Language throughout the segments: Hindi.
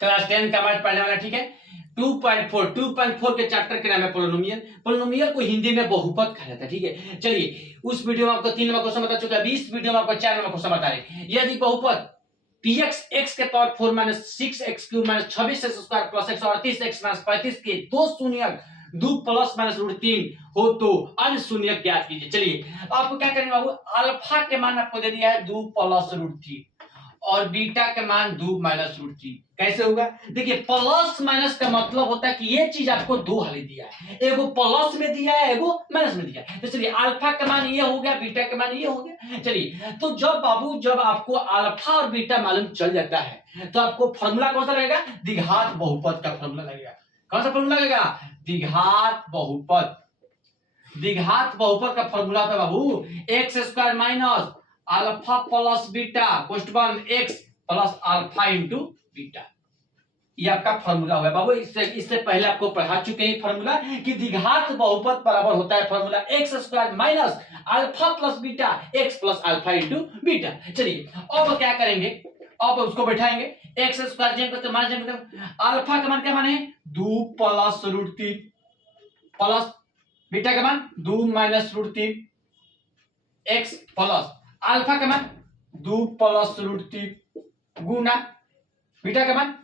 क्लास 10 का मैथ पढ़ने वाला, ठीक है। 2.4 के चैप्टर के नाम है पोलिनोमियल। पोलिनोमियल को हिंदी में बहुपद कहा जाता है, ठीक है। चलिए, उस वीडियो में आपको 3 नंबर क्वेश्चन बता चुका है, इस वीडियो में आपको 4 नंबर क्वेश्चन बता रहे हैं। यदि बहुपद px x के power 4 minus 6x cube minus 26x square plus 138x minus 35 के दो शून्यक 2 प्लस माइनस √3 हो तो अन्य शून्यक ज्ञात कीजिए। चलिए, आपको क्या करेंगे बाबू, अल्फा के मान आपको दे दिया है 2 प्लस √3 और बीटा के मान 2 माइनस √3। कैसे होगा? देखिए, प्लस माइनस का मतलब होता है कि ये चीज आपको दो हाली दिया है, एगो प्लस में दिया है, एगो माइनस में दिया है। तो चलिए, अल्फा का मान ये हो गया, बीटा का मान ये हो गया। चलिए, तो जब आपको अल्फा और बीटा मालूम चल जाता है तो आपको फॉर्मूला कौन सा लगेगा? द्विघात बहुपद का फॉर्मूला लगेगा। कौन सा फॉर्मूला लगेगा? द्विघात बहुपद। द्विघात बहुपद का फॉर्मूला था बाबू, x square minus alpha plus beta = x plus alpha into beta. ये आपका फॉर्मूला हुआ बाबू। इससे पहले आपको पढ़ा चुके हैं फॉर्मूला कि द्विघात बहुपद बराबर होता है formula x square minus alpha plus beta x plus alpha into beta. चलिए, अब क्या करेंगे, अब उसको बैठाएंगे, एक्स स्क्वायर जेम करते मान जेम करते, अल्फा का मान क्या मान है 2 प्लस √3 प्लस बीटा का मान 2 माइनस √3 एक्स प्लस अल्फा का मान 2 प्लस √3 गुना बीटा का मान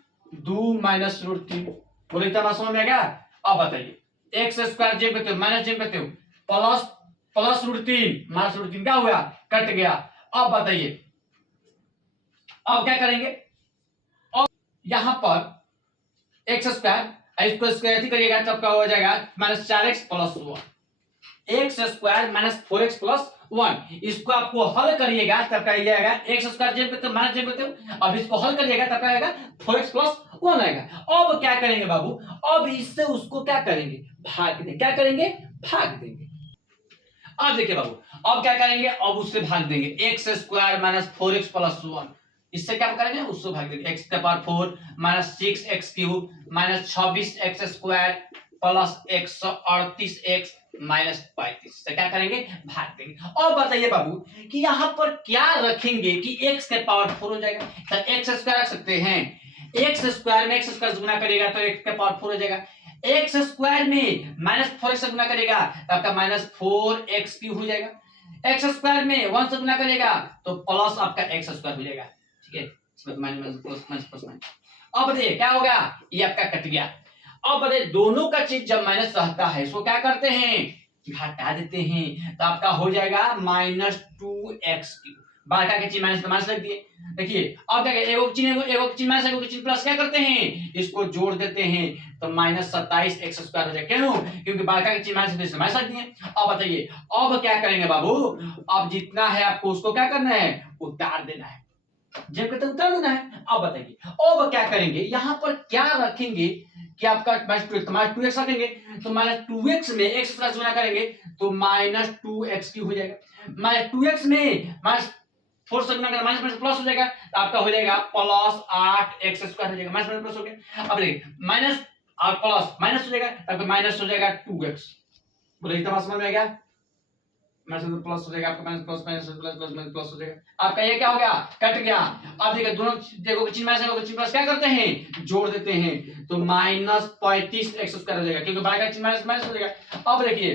2 माइनस √3। बोले इतना समझ में आ गया? अब बताइए, एक्स स्क्वायर जेम करते हो माइनस जेम करते हो प्लस प्लस √3 माइनस √3 क्या हुआ? कट गया। अब बताइए, अब क्या करेंगे? अब यहां पर एक्स स्क्वायर इसको स्क्वायर करिएगा तब क्या हो जाएगा? -4x + 1 x square minus 4x + 1। इसको आपको हल करिएगा तब क्या आएगा? एक्स स्क्वायर जेम करते हो माइनस जेम करते हो, अब इसको हल करिएगा तब क्या आएगा? 4x + 1 आएगा। अब क्या करेंगे बाबू? अब इससे उसको क्या करेंगे? भाग देंगे। क्या करेंगे? भाग देंगे। अब देखिए बाबू, अब क्या करेंगे? अब उससे भाग देंगे, एक्स स्क्वायर माइनस 4x + 1। इससे क्या करेंगे? उससे भाग देंगे, एक्स के power 4 minus 6x cube minus 26x square plus 138x minus 35 से क्या करेंगे? भाग देंगे। और बताइए बाबू कि यहां पर क्या रखेंगे कि x के पावर 4 हो जाएगा? तो एक्स स्क्वायर रख सकते हैं, एक्स स्क्वायर में एक्स स्क्वायर गुना करेगा तो x के पावर 4 हो जाएगा। एक्स स्क्वायर में -4x से गुना करेगा तो आपका -4x क्यूब हो जाएगा। एक्स स्क्वायर में 1 से गुना करेगा तो प्लस आपका एक्स स्क्वायर हो जाएगा, ठीक है। इसमें minus plus minus plus minus. अब बताइए क्या होगा? ये आपका कट गया। अब बताइए, दोनों का चीज जब माइनस रहता है इसको क्या करते हैं? घटा देते हैं, तो आपका हो जाएगा -2x क्यूब। बाटा के चीज माइनस रख दिए। देखिए, अब क्या एगो चीज माइनस एगो चीज प्लस क्या करते हैं? इसको जोड़ देते हैं तो -27x स्क्वायर हो जाएगा। क्यों? क्योंकि बाटा के चीज माइनस रख दिए। अब बताइए, अब क्या करेंगे बाबू? अब जितना है आपको उसको क्या करना है? उतार देना है। जब कहते उतार देना है। अब बताइए, अब क्या करेंगे? यहां पर क्या रखेंगे कि आपका -2x रखेंगे तो -2x में x प्लस गुना करेंगे तो -2x क्यूब हो जाएगा। -2x में -4 से गुना करेंगे माइनस प्लस हो जाएगा तो आपका हो जाएगा +8x स्क्वायर हो जाएगा। माइनस प्लस हो गया। अब देखिए, माइनस और प्लस माइनस हो जाएगा तब माइनस हो जाएगा 2x। बोले इतना समझ में आ गया? माइनस प्लस हो जाएगा आपका, minus plus minus plus plus minus plus हो जाएगा। आपका ये क्या हो गया? कट गया। अब देखिए, दोनों देखो चिन्ह माइनस एगो चिन्ह प्लस क्या करते हैं? जोड़ देते हैं तो -35x स्क्वायर हो जाएगा, क्योंकि बाहर का चिन्ह माइनस माइनस हो जाएगा। अब देखिए,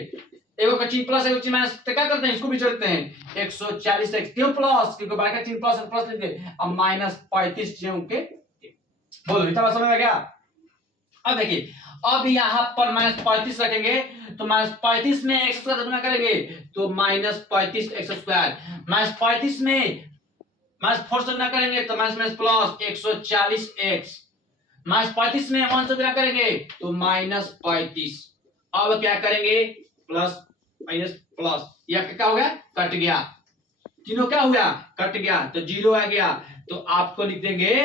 एगो का चिन्ह प्लस एगो चिन्ह माइनस तो क्या करते हैं? इसको भी जोड़ते हैं 140x क्यों प्लस? क्योंकि बाहर का चिन्ह प्लस प्लस लेते हैं। अब -35 जो के बोलो इतना समझ में आ गया? अब देखिए, अब यहां पर -35 रखेंगे तो -35 में x स्क्वायर गुना करेंगे तो -35x स्क्वायर। -35 में -4 से गुना करेंगे तो माइनस प्लस 140x। -35 में 1 से गुना करेंगे तो -35। अब क्या करेंगे? प्लस माइनस प्लस, ये आपका क्या हो गया? कट गया। तीनों क्या हुआ? कट गया तो 0 आ गया। तो आपको लिख देंगे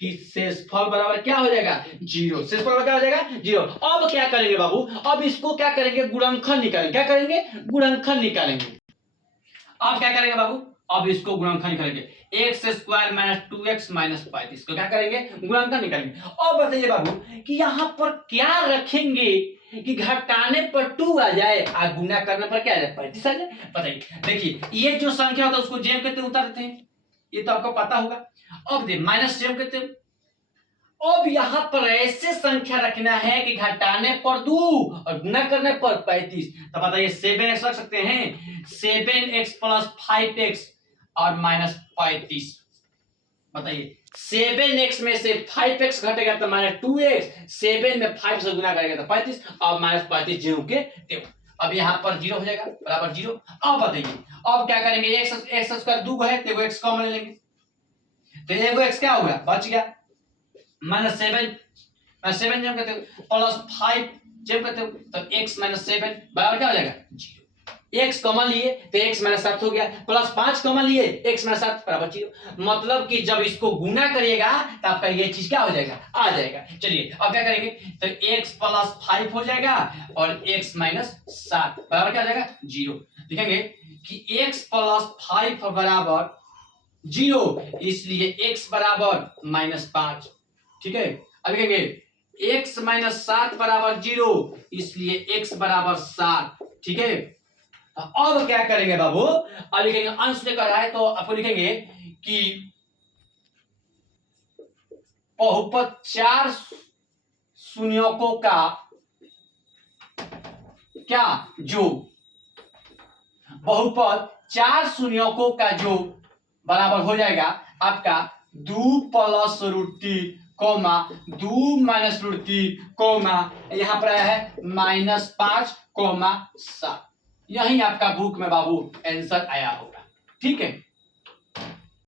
कि शेषफल बराबर क्या हो जाएगा? 0। शेषफल क्या हो जाएगा? 0। अब क्या करेंगे बाबू? अब इसको क्या करेंगे? गुणनखंड निकालेंगे। क्या करेंगे? गुणनखंड निकालेंगे। अब क्या करेंगे बाबू? अब इसको गुणनखंड निकालेंगे, x square minus 2x minus 35 को क्या करेंगे? गुणनखंड निकालेंगे। अब बताइए बाबू कि यहाँ पर क्या रखेंगे कि घटाने पर 2 आ जाए और गुना करने पर क्या आ जाए? 35 आ जाए। बताइए, देखिए, ये जो संख्या होता है उसको जेम कहते हैं, उतार देते हैं, ये तो आपको पता होगा। अब देखिए, माइनस जेम कहते हैं अब यहाँ पर ऐसे संख्या रखना है कि घटाने पर 2 और गुना करने पर 35। तो बताइए 7x रख सकते हैं, 7x प्लस 5x और माइनस 35। बताइए 7x में से 5x घटेगा तो माइनस 2x, 7 में 5 से गुना करेगा तो 35 और माइनस 35 0 के त्यों। अब यहाँ पर 0 हो जाएगा बराबर 0। अब बताइए अब क्या करेंगे, x स्क्वायर 2 है तो x कॉमन ले लेंगे, तो एगो x क्या होगा बच गया, माइनस 7 जब करते हो प्लस 5 जब करते हो तो x माइनस 7 बराबर क्या हो जाएगा 0। x कॉमन लिए तो x माइनस 7 हो गया, प्लस 5 कॉमन लिए x माइनस 7 बराबर 0। मतलब कि जब इसको गुना करिएगा तो आपका ये चीज क्या हो जाएगा आ जाएगा। चलिए अब क्या करेंगे, तो x प्लस 5 हो जाएगा और x माइनस 7 बराबर क्या हो जाएगा 0। लिखेंगे कि x प्लस 5 बराबर 0, इसलिए x बराबर माइनस 5। ठीक है, अब लिखेंगे x माइनस 7 बराबर 0, इसलिए x बराबर 7। ठीक है, अब क्या करेंगे बाबू, अब लिखेंगे अंश लेकर आए तो आपको लिखेंगे कि बहुपद 4 शून्यकों का क्या जो, बहुपद 4 शून्यकों का जो बराबर हो जाएगा आपका 2 प्लस √3 कोमा 2 माइनस √3 कोमा यहाँ पर आया है माइनस 5 कोमा 7। यही आपका बुक में बाबू आंसर आया होगा। ठीक है।